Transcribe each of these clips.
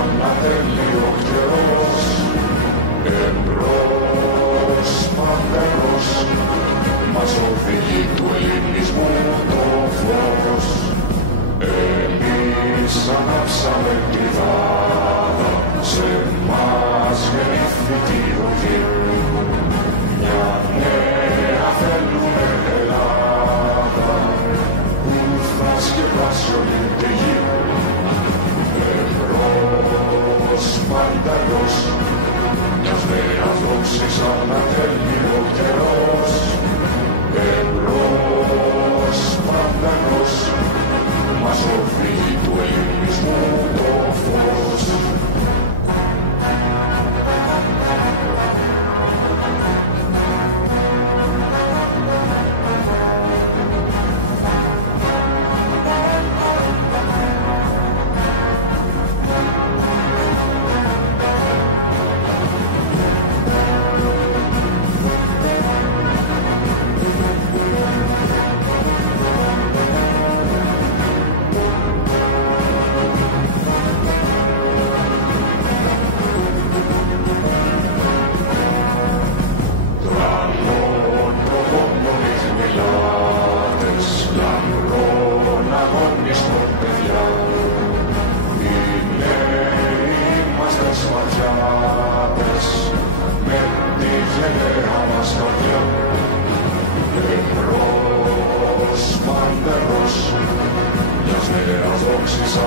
ανατέλει ο καιρός, εμπρός παντελώς, μας οδηγεί του ελληνισμού το φως. Εμείς ανάψαμε τη δάδα, σε μας γεννήθηκε η οδή. Μια νέα θέλουμε Ελλάδα, που θα σκεπάσει όλη τη γη. Εμπρός παντελώς, μιας νέας δόξης ανατέλει ο καιρός. Εμπρός παντελώς, μας οδηγεί του ελληνισμού το φως.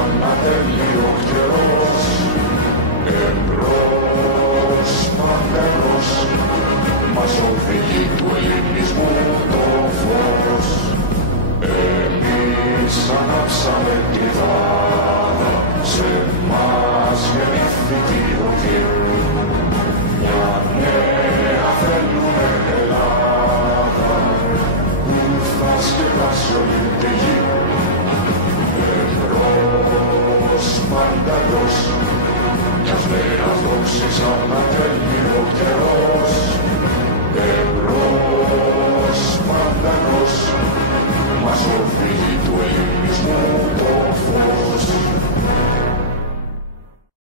Ανατέλει ο καιρός, εμπρός παντελώς, μας οδηγεί του ελληνισμού το φως. Εμείς ανάψαμε τη δάδα, σε μας γεννήθηκε η οδή. Μια νέα θέλουμε Ελλάδα, που θα σκεπάσει όλη τη γη. Παντελώς, μιας νέας δόξης ανατέλει